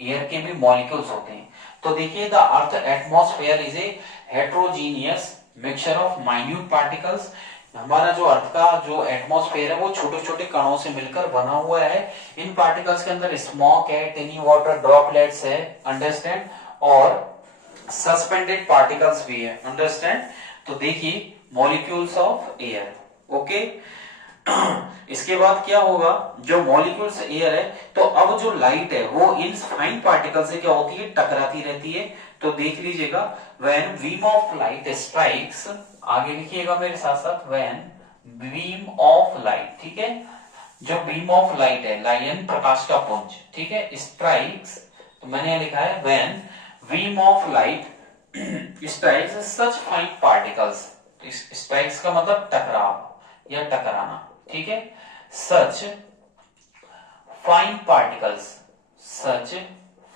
एयर के भी मॉलिक्यूल्स होते हैं। तो देखिए, the earth atmosphere is a heterogeneous mixture of minute particles, हमारा जो अर्थ का जो एटमॉस्फेयर है वो छोटे छोटे कणों से मिलकर बना हुआ है। इन पार्टिकल्स के अंदर स्मॉक है, टिनी वाटर ड्रॉपलेट्स है, अंडरस्टैंड, और सस्पेंडेड पार्टिकल्स भी है, अंडरस्टैंड। तो देखिए, मॉलिक्यूल्स ऑफ एयर, ओके। इसके बाद क्या होगा, जो मॉलिक्यूल्स एयर है, तो अब जो लाइट है वो इन फाइन पार्टिकल से क्या होती है, टकराती रहती है। तो देख लीजिएगा, when beam of light strikes, आगे लिखिएगा मेरे साथ साथ, व्हेन बीम ऑफ लाइट, ठीक है, जो बीम ऑफ लाइट है, लायन प्रकाश का पुंज, ठीक है, स्ट्राइक्स, तो मैंने यहां लिखा है when beam of light strikes such fine particles, strikes का मतलब टकराव या टकराना, ठीक है, सच फाइन पार्टिकल्स, सच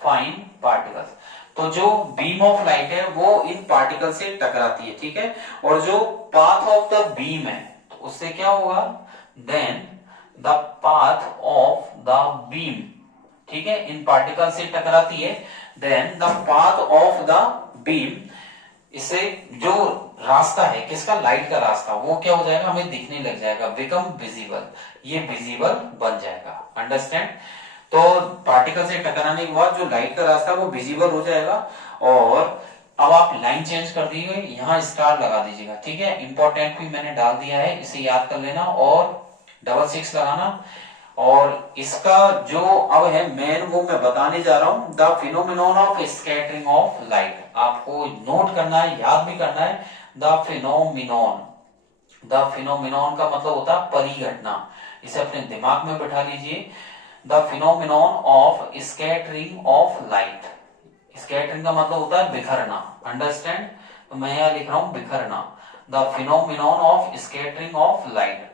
फाइन पार्टिकल्स। तो जो बीम ऑफ लाइट है वो इन पार्टिकल से टकराती है, ठीक है, और जो पाथ ऑफ द बीम है तो उससे क्या होगा, then the path of the beam, ठीक है, इन पार्टिकल से टकराती है, then the path of the beam, इससे जो रास्ता है किसका, लाइट का रास्ता, वो क्या हो जाएगा, हमें दिखने लग जाएगा, बिकम विजिबल, ये विजिबल बन जाएगा। अंडरस्टैंड। तो पार्टिकल से टकराने के बाद जो लाइट का रास्ता वो विजिबल हो जाएगा। और अब आप लाइन चेंज कर दीजिए, यहाँ स्टार लगा दीजिएगा, ठीक है, इंपॉर्टेंट भी मैंने डाल दिया है, इसे याद कर लेना, और 66 लगाना। और इसका जो अब है मेन, वो मैं बताने जा रहा हूं, the phenomenon of scattering of light, आपको नोट करना है, याद भी करना है, द फिनोमिनोन, द फिनोमिनोन का मतलब होता है परिघटना, इसे अपने दिमाग में बैठा लीजिए, the phenomenon of scattering of light, scattering का मतलब होता है बिखरना, अंडरस्टैंड। तो मैं यहां लिख रहा हूं बिखरना, the phenomenon of scattering of light,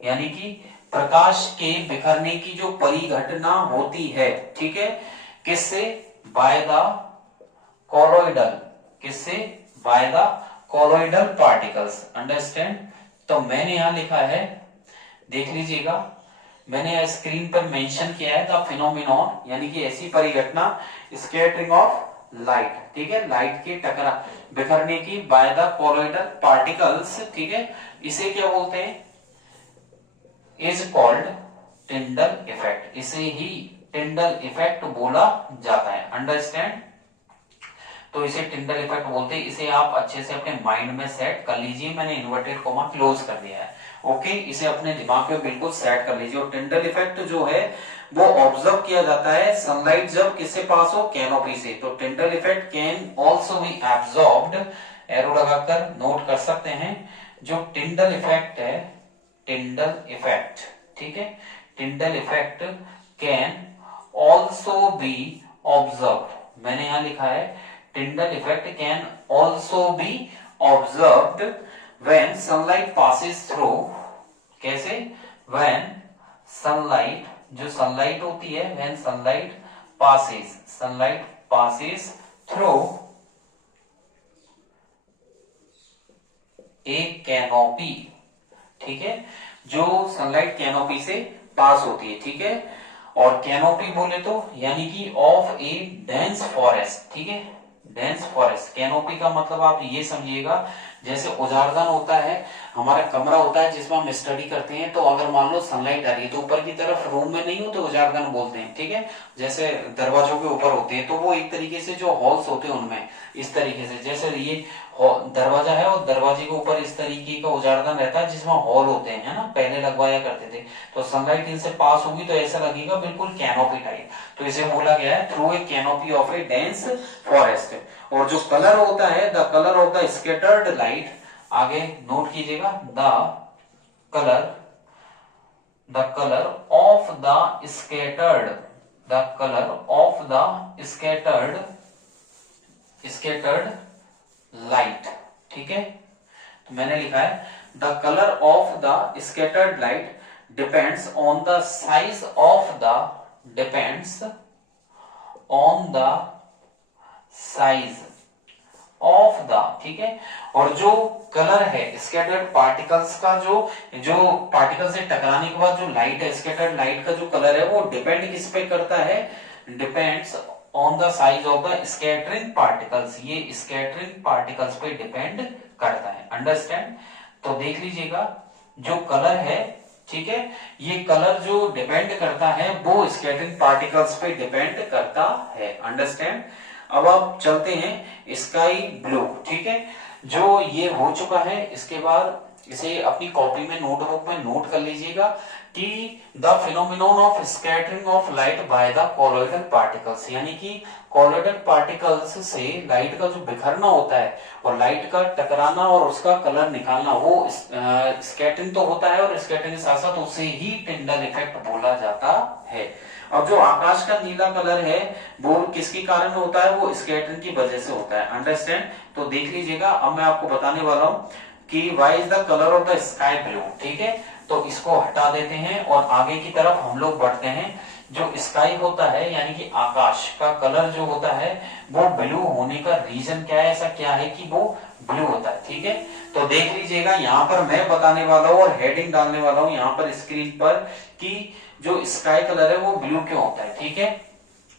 यानी कि प्रकाश के बिखरने की जो परिघटना होती है, ठीक है, किससे, बाय द कोलोइडल, किससे, by the colloidal particles, understand. तो मैंने यहां लिखा है, देख लीजिएगा, मैंने स्क्रीन पर मेंशन किया है द फिनोमिनॉन, यानी कि ऐसी परिघटना, स्कैटरिंग ऑफ लाइट, ठीक है, लाइट की टकरा बिखरने की बाय द कोलोइडल पार्टिकल्स, ठीक है, इसे क्या बोलते हैं, इज कॉल्ड टिंडल इफेक्ट, इसे ही टिंडल इफेक्ट बोला जाता है। अंडरस्टैंड? तो इसे टिंडल इफेक्ट बोलते हैं। इसे आप अच्छे से अपने माइंड में सेट कर लीजिए, मैंने इन्वर्टेड कोमा क्लोज कर दिया है। ओके, इसे अपने दिमाग में बिल्कुल सेट कर लीजिए। और टिंडल इफेक्ट जो है वो ऑब्जर्व किया जाता है सनलाइट जब किससे पास हो, कैनोपी से। तो Tyndall effect can also be absorbed, arrow लगाकर नोट कर सकते हैं। जो टिंडल इफेक्ट है, टिंडल इफेक्ट, ठीक है, Tyndall effect can also be observed, मैंने यहां लिखा है Tyndall effect can also be observed when sunlight passes through, कैसे, when sunlight, जो sunlight होती है, when sunlight passes through a canopy, ठीक है, जो सनलाइट कैनोपी से पास होती है, ठीक है। और कैनोपी बोले तो यानी कि ऑफ ए डेंस फॉरेस्ट, ठीक है, डेंस फॉरेस्ट। कैनोपी का मतलब आप ये समझिएगा, जैसे उजारदान होता है, हमारा कमरा होता है जिसमें हम स्टडी करते हैं, तो अगर मान लो सनलाइट आ रही है तो ऊपर की तरफ रूम में नहीं होते, उजारदान बोलते हैं, ठीक है, जैसे दरवाजों के ऊपर होते हैं, तो वो एक तरीके से जो हॉल्स होते हैं उनमें इस तरीके से, जैसे ये दरवाजा है और दरवाजे के ऊपर इस तरीके का उजारदान रहता है जिसमें हॉल होते हैं, है ना, पहले लगवाया करते थे। तो सनलाइट इनसे पास होगी तो ऐसा लगेगा बिल्कुल कैनोपी टाइप, तो इसे बोला गया है through a canopy of A dense forest. और जो कलर होता है, the colour of the scattered light, आगे नोट कीजिएगा, colour the colour of the scattered, the colour of the scattered light, ठीक है। तो मैंने लिखा है the colour of the scattered light depends on the size of the, depends on the size of the, ठीक है। और जो कलर है स्कैटर्ड पार्टिकल्स का, जो पार्टिकल से टकराने के बाद जो लाइट है, स्कैटर्ड लाइट का जो कलर है वो डिपेंड किस पे करता है, depends on the size of the scattering particles, ये स्कैटरिंग पार्टिकल्स पे डिपेंड करता है। अंडरस्टैंड? तो देख लीजिएगा, जो कलर है, ठीक है, ये कलर जो डिपेंड करता है वो स्कैटरिंग पार्टिकल्स पे डिपेंड करता है। अंडरस्टैंड? अब आप चलते हैं स्काई ब्लू, ठीक है, जो ये हो चुका है। इसके बाद इसे अपनी कॉपी में नोटबुक में नोट कर लीजिएगा कि the phenomenon of scattering of light by the colloidal particles, यानी कि कोलोइडल पार्टिकल्स से लाइट का जो बिखरना होता है और लाइट का टकराना और उसका कलर निकालना, वो स्कैटरिंग तो होता है और स्कैटरिंग के साथ साथ उसे ही टिंडल इफेक्ट बोला जाता है। अब जो आकाश का नीला कलर है वो किसके कारण होता है, वो स्कैटरिंग की वजह से होता है। अंडरस्टैंड? तो देख लीजिएगा, अब मैं आपको बताने वाला हूं कि why is the colour of the sky blue, ठीक है। तो इसको हटा देते हैं और आगे की तरफ हम लोग बढ़ते हैं। जो स्काई होता है यानी कि आकाश का कलर जो होता है वो ब्लू होने का रीजन क्या है, ऐसा क्या है कि वो ब्लू होता है, ठीक है। तो देख लीजिएगा, यहाँ पर मैं बताने वाला हूँ और हेडिंग डालने वाला हूँ यहाँ पर स्क्रीन पर कि जो स्काई कलर है वो ब्लू क्यों होता है, ठीक है।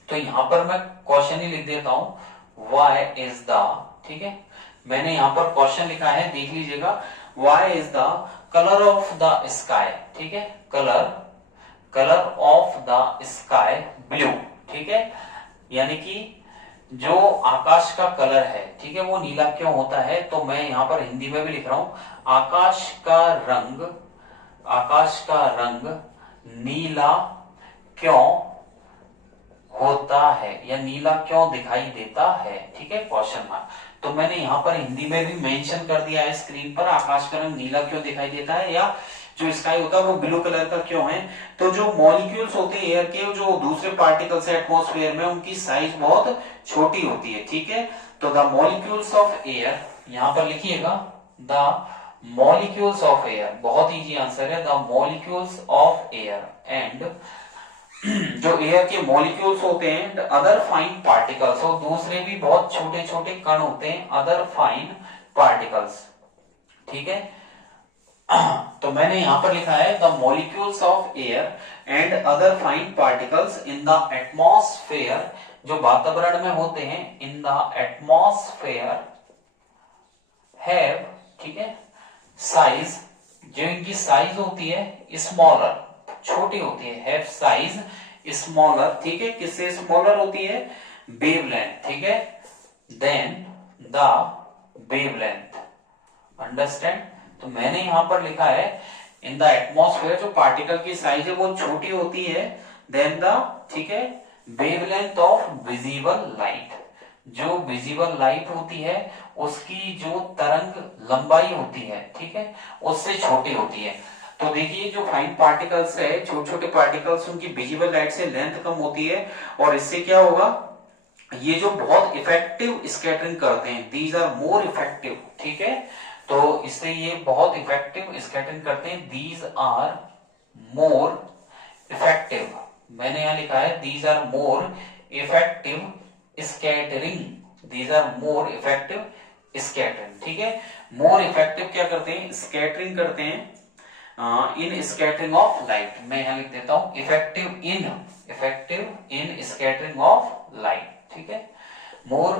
तो यहाँ पर मैं क्वेश्चन ही लिख देता हूं, व्हाई इज द, ठीक है, मैंने यहाँ पर क्वेश्चन लिखा है, देख लीजिएगा, why is the colour of the sky, ठीक है, colour of the sky blue, ठीक है, यानी कि जो आकाश का कलर है, ठीक है, वो नीला क्यों होता है। तो मैं यहाँ पर हिंदी में भी लिख रहा हूं, आकाश का रंग नीला क्यों होता है या नीला क्यों दिखाई देता है, ठीक है, क्वेश्चन मार्क। तो मैंने यहाँ पर हिंदी में भी मेंशन कर दिया है स्क्रीन पर, आकाश का रंग नीला क्यों दिखाई देता है या जो स्काई होता है वो ब्लू कलर का क्यों है। तो जो मॉलिक्यूल्स होते हैं एयर के, जो दूसरे पार्टिकल्स है एटमॉस्फेयर में, उनकी साइज बहुत छोटी होती है, ठीक है। तो द मॉलिक्यूल्स ऑफ एयर, यहां पर लिखिएगा द मॉलिक्यूल्स ऑफ एयर, बहुत इजी आंसर है, the molecules of air and जो एयर के मॉलिक्यूल्स होते हैं, अदर फाइन पार्टिकल्स, और दूसरे भी बहुत छोटे छोटे कण होते हैं, अदर फाइन पार्टिकल्स, ठीक है। तो मैंने यहां पर लिखा है the molecules of air and other fine particles in the atmosphere, जो वातावरण में होते हैं, इन द एटमॉस्फेयर हैव, ठीक है, साइज, जो इनकी साइज होती है स्मॉलर, छोटी होती है, हैव साइज स्मॉलर, ठीक है, किससे स्मॉलर होती है, वेवलेंथ, ठीक है, देन द वेवलेंथ, अंडरस्टैंड। तो मैंने यहां पर लिखा है इन द एटमॉस्फेयर, जो पार्टिकल की साइज है वो छोटी होती है, देन द, ठीक है, वेवलेंथ ऑफ विजिबल लाइट, जो विजिबल लाइट होती है उसकी जो तरंग लंबाई होती है, ठीक है, उससे छोटी होती है। तो देखिए जो फाइन पार्टिकल्स है, छोटे छोटे पार्टिकल्स, उनकी विजिबल लाइट से लेंथ कम होती है, और इससे क्या होगा, ये जो बहुत इफेक्टिव स्कैटरिंग करते हैं, दीज आर मोर इफेक्टिव, ठीक है, तो इससे ये बहुत इफेक्टिव स्कैटरिंग करते हैं, दीज आर मोर इफेक्टिव, मैंने यहां लिखा है these are more effective scattering, these are more effective scattering, ठीक है, मोर इफेक्टिव क्या करते हैं, स्कैटरिंग करते हैं, इन स्कैटरिंग ऑफ लाइट, मैं यहां लिख देता हूं effective in scattering of light, ठीक है, मोर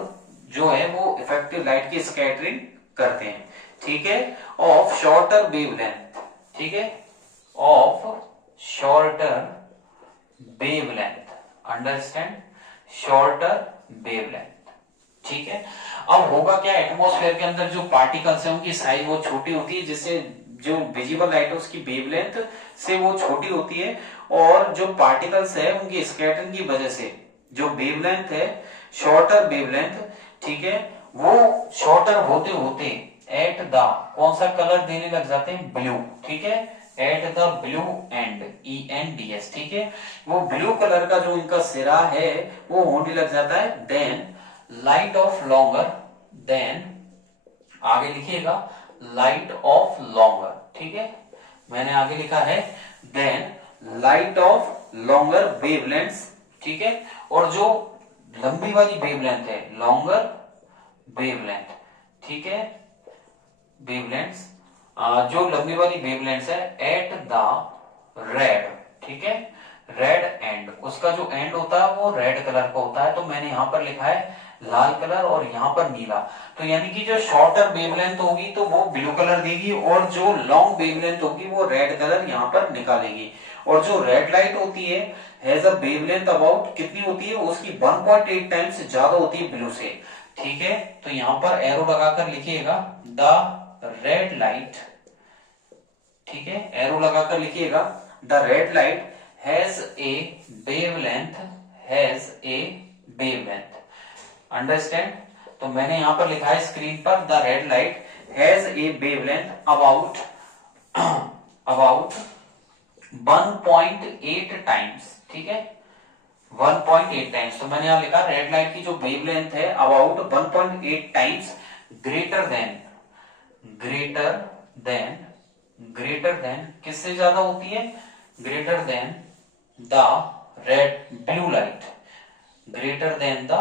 जो है वो इफेक्टिव लाइट की स्कैटरिंग करते हैं, ठीक है, ऑफ शॉर्टर वेवलेंथ, ठीक है, of shorter wavelength, understand, shorter wavelength, ठीक है। अब होगा क्या, एटमॉस्फेयर के अंदर जो पार्टिकल्स हैं उनकी साइज वो छोटी होती है, जिससे जो विजिबल लाइट है उसकी वेवलेंथ से वो छोटी होती है, और जो पार्टिकल्स है उनकी स्कैटरिंग की वजह से जो वेवलेंथ है, शॉर्टर वेवलेंथ, ठीक है, वो शॉर्टर होते होते एट द, कौन सा कलर देने लग जाते हैं, ब्लू, ठीक है, at the blue and, ENDS, ठीक है, वो ब्लू कलर का जो इनका सिरा है वो होने लग जाता है, then light of longer, then आगे लिखिएगा लाइट ऑफ लॉन्गर, ठीक है, मैंने आगे लिखा है then light of longer wavelengths, ठीक है, और जो लंबी वाली वेवलेंथ है, लॉन्गर वेवलेंथ, ठीक है, वेवलेंथ्स, जो लंबी वाली वेवलेंथ है एट द रेड, ठीक है, रेड एंड, उसका जो एंड होता है वो रेड कलर का होता है, तो मैंने यहां पर लिखा है लाल कलर और यहां पर नीला, तो यानी कि जो शॉर्टर वेवलेंथ होगी तो वो ब्लू कलर देगी, और जो लॉन्ग वेवलेंथ होगी वो रेड कलर यहां पर निकालेगी, और जो रेड लाइट होती है हैज अ वेवलेंथ अबाउट, कितनी होती है उसकी 1.8 टाइम्स ज्यादा होती है ब्लू से, ठीक है, तो यहां पर एरो लगाकर लिखिएगा द रेड लाइट, ठीक है, एरो लगाकर लिखिएगा the red light has a wavelength, has a wavelength, understand. तो मैंने यहां पर लिखा है स्क्रीन पर the red light has a wavelength about 1.8 times, ठीक है, 1.8 टाइम्स, तो मैंने यहां लिखा रेड लाइट की जो वेवलेंथ है about 1.8 times greater than, greater than किससे ज्यादा होती है, greater than the red blue light, greater than the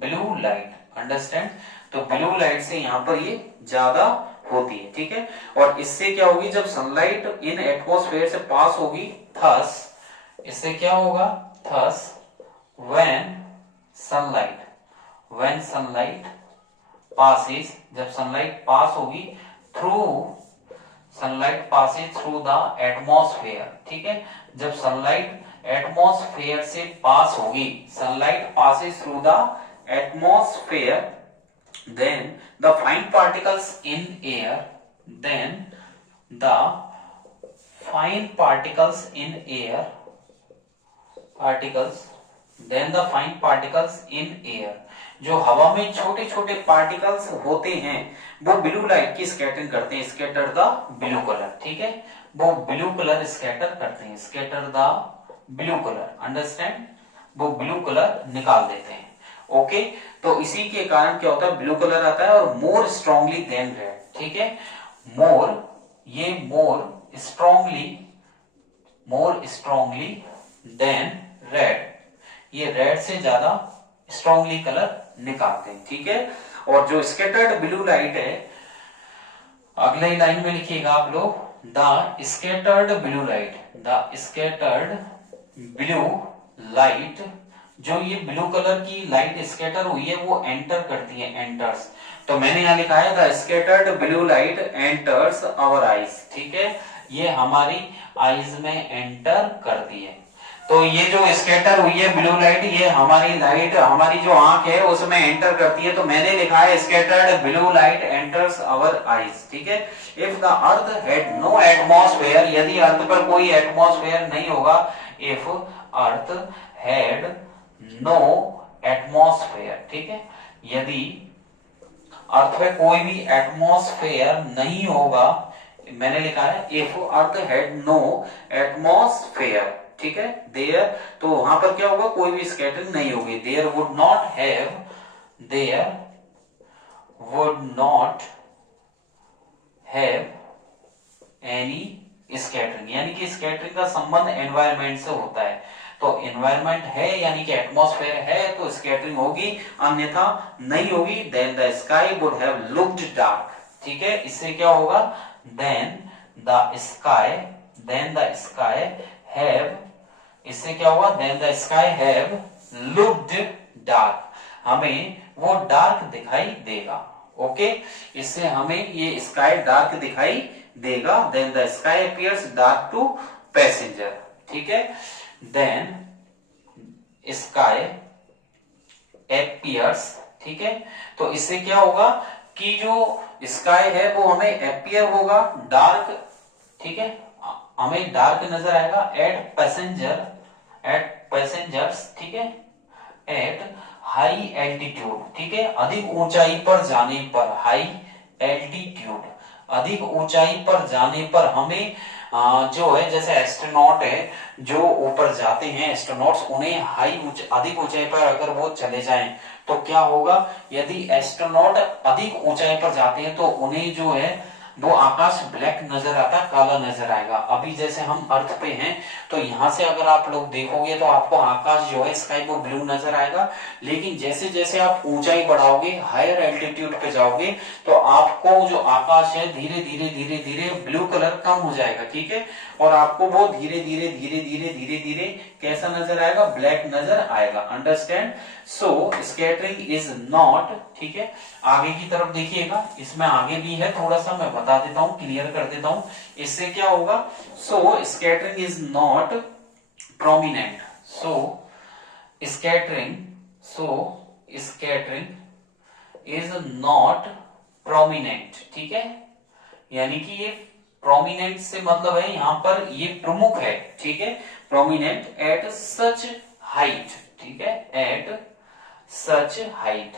blue light, understand, तो ब्लू लाइट से यहां पर ये ज्यादा होती है, ठीक है, और इससे क्या होगी, जब सनलाइट इन एटमॉस्फेयर से पास होगी, थस, इससे क्या होगा, थस व्हेन सनलाइट पासेस, जब सनलाइट पास होगी sunlight passes through the atmosphere, ठीक है, जब सनलाइट एटमॉस्फेयर से पास होगी, sunlight passes through the atmosphere, then the fine particles in air, then the fine particles in air, fine particles in air, जो हवा में छोटे छोटे पार्टिकल्स होते हैं वो ब्लू लाइट की स्कैटरिंग करते हैं, स्कैटर द ब्लू कलर, ठीक है, वो ब्लू कलर स्कैटर करते हैं, scatter the blue colour, understand, वो ब्लू कलर निकाल देते हैं, ओके, तो इसी के कारण क्या होता है, ब्लू कलर आता है, और मोर स्ट्रांगली देन रेड, ठीक है, ये मोर स्ट्रांगली देन रेड, ये रेड से ज्यादा स्ट्रांगली कलर निकालते हैं, ठीक है, और जो स्कैटर्ड ब्लू लाइट है, अगले लाइन में लिखिएगा आप लोग द स्कैटर्ड ब्लू लाइट, जो ये ब्लू कलर की लाइट स्कैटर हुई है वो एंटर करती है, एंटर्स। तो मैंने यहाँ लिखा है the scattered blue light enters our eyes, ठीक है, ये हमारी आईज में एंटर करती है। तो ये जो स्कैटर हुई है ब्लू लाइट, ये हमारी लाइट हमारी जो आंख है उसमें एंटर करती है। तो मैंने लिखा है scattered blue light enters our eyes, ठीक है। If the earth had no atmosphere, यदि अर्थ पर कोई एटमॉस्फेयर नहीं होगा, if earth had no atmosphere, ठीक है, यदि अर्थ पे कोई भी एटमॉस्फेयर नहीं होगा, मैंने लिखा है if earth had no atmosphere, ठीक है, देयर, तो वहां पर क्या होगा, कोई भी स्कैटरिंग नहीं होगी। There would not have any scattering, यानी कि स्कैटरिंग का संबंध एनवायरमेंट से होता है। तो एनवायरमेंट है यानी कि एटमॉस्फेयर है तो स्कैटरिंग होगी, अन्यथा नहीं होगी। Then the sky would have looked dark, ठीक है, इससे क्या होगा, देन द स्काई हैव, इससे क्या हुआ, then the sky have looked dark, हमें वो डार्क दिखाई देगा। ओके, इससे हमें ये स्काई डार्क दिखाई देगा। Then the sky appears dark to passenger, ठीक है, देन स्काई अपीयर्स, ठीक है, तो इससे क्या होगा कि जो स्काई है वो हमें अपीयर होगा डार्क, ठीक है, हमें डार्क नजर आएगा एट पैसेंजर्स, ठीक है, एट हाई एल्टीट्यूड, ठीक है, अधिक ऊंचाई पर जाने पर, हाई एल्टीट्यूड, अधिक ऊंचाई पर जाने पर हमें जो है, जैसे एस्ट्रोनॉट है जो ऊपर जाते हैं, एस्ट्रोनॉट्स, उन्हें अधिक ऊंचाई पर अगर वो चले जाएं तो क्या होगा, यदि एस्ट्रोनॉट अधिक ऊंचाई पर जाते हैं तो उन्हें जो है वो आकाश ब्लैक नजर आता, काला नजर आएगा। अभी जैसे हम अर्थ पे हैं तो यहां से अगर आप लोग देखोगे तो आपको आकाश जो है स्काई वो ब्लू नजर आएगा, लेकिन जैसे जैसे आप ऊंचाई बढ़ाओगे, हायर एल्टीट्यूड पे जाओगे, तो आपको जो आकाश है धीरे धीरे धीरे धीरे ब्लू कलर कम हो जाएगा, ठीक है, और आपको वो धीरे धीरे धीरे धीरे धीरे धीरे कैसा नजर आएगा, ब्लैक नजर आएगा। Understand? So scattering is not, ठीक है, आगे की तरफ देखिएगा, इसमें आगे भी है, थोड़ा सा मैं बता देता हूं, क्लियर कर देता हूं, इससे क्या होगा। So scattering is not prominent, scattering is not prominent, ठीक है, यानी कि ये प्रोमिनेंट से मतलब है यहां पर ये प्रमुख है, ठीक है, प्रोमिनेंट एट सच हाइट, ठीक है, एट सच हाइट,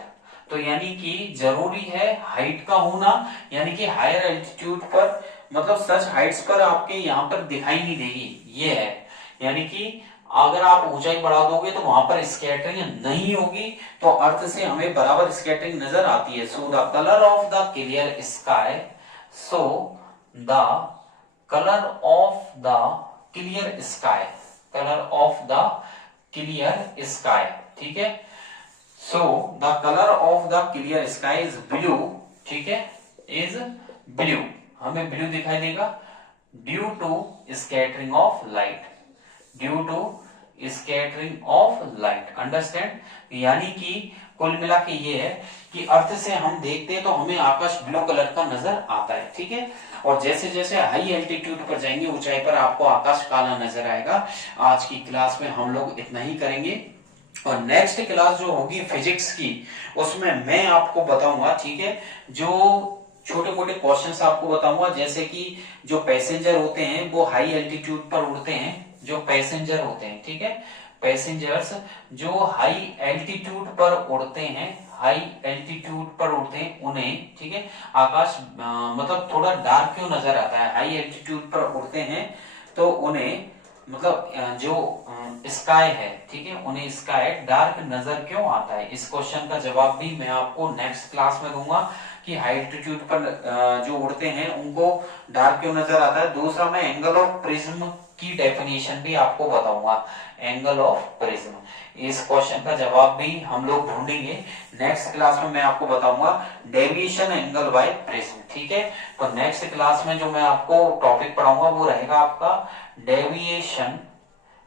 तो यानी कि जरूरी है हाइट का होना, यानी कि हायर एल्टीट्यूड पर, मतलब सच हाइट्स पर आपके यहाँ पर दिखाई नहीं देगी, ये है, यानी कि अगर आप ऊंचाई बढ़ा दोगे तो वहां पर स्कैटरिंग नहीं होगी, तो अर्थ से हमें बराबर स्कैटरिंग नजर आती है। So the colour of the clear sky, so the colour of the clear sky, colour of the clear sky, ठीक है, so the colour of the clear sky is blue, ठीक है, इज ब्लू, हमें ब्लू दिखाई देगा due to scattering of light, due to scattering of light. Understand? यानी कि कुल मिला के ये है कि अर्थ से हम देखते हैं तो हमें आकाश ब्लू कलर का नजर आता है, ठीक है, और जैसे जैसे हाई एल्टीट्यूड पर जाएंगे, ऊंचाई पर, आपको आकाश काला नजर आएगा। आज की क्लास में हम लोग इतना ही करेंगे, और नेक्स्ट क्लास जो होगी फिजिक्स की, उसमें मैं आपको बताऊंगा, ठीक है, जो छोटे मोटे क्वेश्चंस आपको बताऊंगा, जैसे कि जो पैसेंजर होते हैं वो हाई एल्टीट्यूड पर उड़ते हैं, जो पैसेंजर होते हैं, ठीक है, पैसेंजर्स जो हाई एल्टीट्यूड पर उड़ते हैं, हाई एल्टीट्यूड पर उड़ते हैं, उन्हें, ठीक है, आकाश मतलब थोड़ा डार्क क्यों नजर आता है, हाई एल्टीट्यूड पर उड़ते हैं तो उन्हें, मतलब जो स्काई है, ठीक है, उन्हें स्काई डार्क नजर क्यों आता है। इस क्वेश्चन का जवाब भी मैं आपको नेक्स्ट क्लास में दूंगा कि हाई एल्टीट्यूड पर जो उड़ते हैं उनको डार्क क्यों नजर आता है। दूसरा, मैं एंगल ऑफ प्रिज्म की डेफिनेशन भी आपको बताऊंगा, एंगल ऑफ प्रिज्म। इस क्वेश्चन का जवाब भी हम लोग ढूंढेंगे नेक्स्ट क्लास में, मैं आपको बताऊंगा डेविएशन एंगल बाय प्रिज्म, ठीक है। तो नेक्स्ट क्लास में जो मैं आपको टॉपिक पढ़ाऊंगा वो रहेगा आपका डेविएशन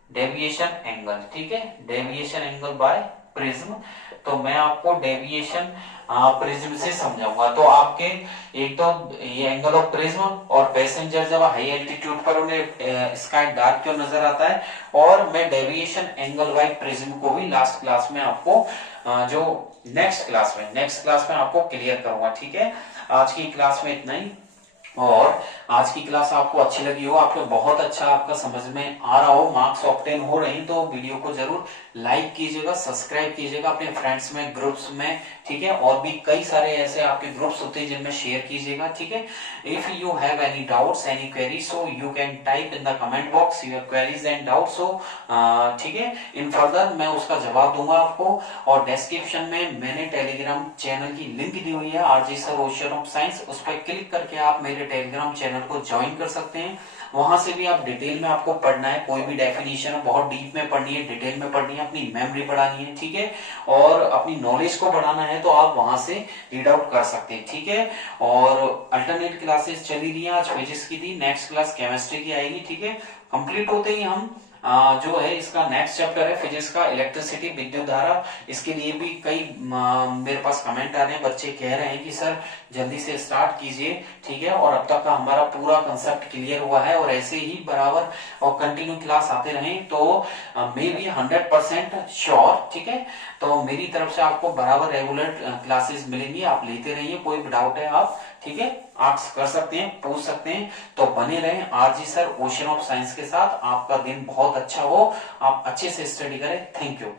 डेविएशन एंगल, ठीक है, डेविएशन एंगल बाय प्रिज्म। तो मैं आपको डेविएशन प्रिज्म से समझाऊंगा। तो आपके एक तो ये एंगल ऑफ प्रिज्म, और पैसेंजर जब हाई एल्टीट्यूड पर उन्हें स्काई डार्क क्यों नजर आता है, और मैं डेविएशन एंगल बाय प्रिज्म को भी लास्ट क्लास में आपको जो नेक्स्ट क्लास में आपको क्लियर करूंगा, ठीक है। आज की क्लास में इतना ही, और आज की क्लास आपको अच्छी लगी हो, आपको बहुत अच्छा आपका समझ में आ रहा हो, मार्क्स ऑब्टेन हो रहे हैं, तो वीडियो को जरूर लाइक कीजिएगा, सब्सक्राइब कीजिएगा अपने फ्रेंड्स में, ग्रुप्स में, ठीक है। और भी कई सारे ऐसे आपके ग्रुप्स होते हैं जिनमें शेयर कीजिएगा, ठीक है। If you have any doubts, any query, so you can type in the comment box your queries and doubts, so ठीक है, इन फर्दर मैं उसका जवाब दूंगा आपको। और डिस्क्रिप्शन में मैंने टेलीग्राम चैनल की लिंक दी हुई है, RG sir ocean of science, उस पर क्लिक करके आप मेरे टेलीग्राम चैनल को ज्वाइन कर सकते हैं। वहां से भी आप डिटेल में आपको पढ़ना है, कोई भी डेफिनेशन है बहुत डीप में पढ़नी है, डिटेल में पढ़नी है, अपनी मेमोरी बढ़ानी है, ठीक है, और अपनी नॉलेज को बढ़ाना है, तो आप वहां से रीड आउट कर सकते हैं, ठीक है। और अल्टरनेट क्लासेस चली रही है, आज फिजिक्स की थी, नेक्स्ट क्लास केमिस्ट्री की आएगी, ठीक है। कंप्लीट होते ही हम जो है इसका नेक्स्ट चैप्टर है फिजिक्स का, इलेक्ट्रिसिटी, विद्युत धारा। इसके लिए भी कई मेरे पास कमेंट आ रहे हैं, बच्चे कह रहे हैं कि सर जल्दी से स्टार्ट कीजिए, ठीक है। और अब तक का हमारा पूरा कंसेप्ट क्लियर हुआ है, और ऐसे ही बराबर और कंटिन्यू क्लास आते रहें, तो मे बी 100% श्योर, ठीक है। तो मेरी तरफ से आपको बराबर रेगुलर क्लासेस मिलेंगी, आप लेते रहिए, कोई भी डाउट है आप, ठीक है, आस्क कर सकते हैं, पूछ सकते हैं। तो बने रहें RG sir ocean of science के साथ। आपका दिन बहुत अच्छा हो, आप अच्छे से स्टडी करें। Thank you.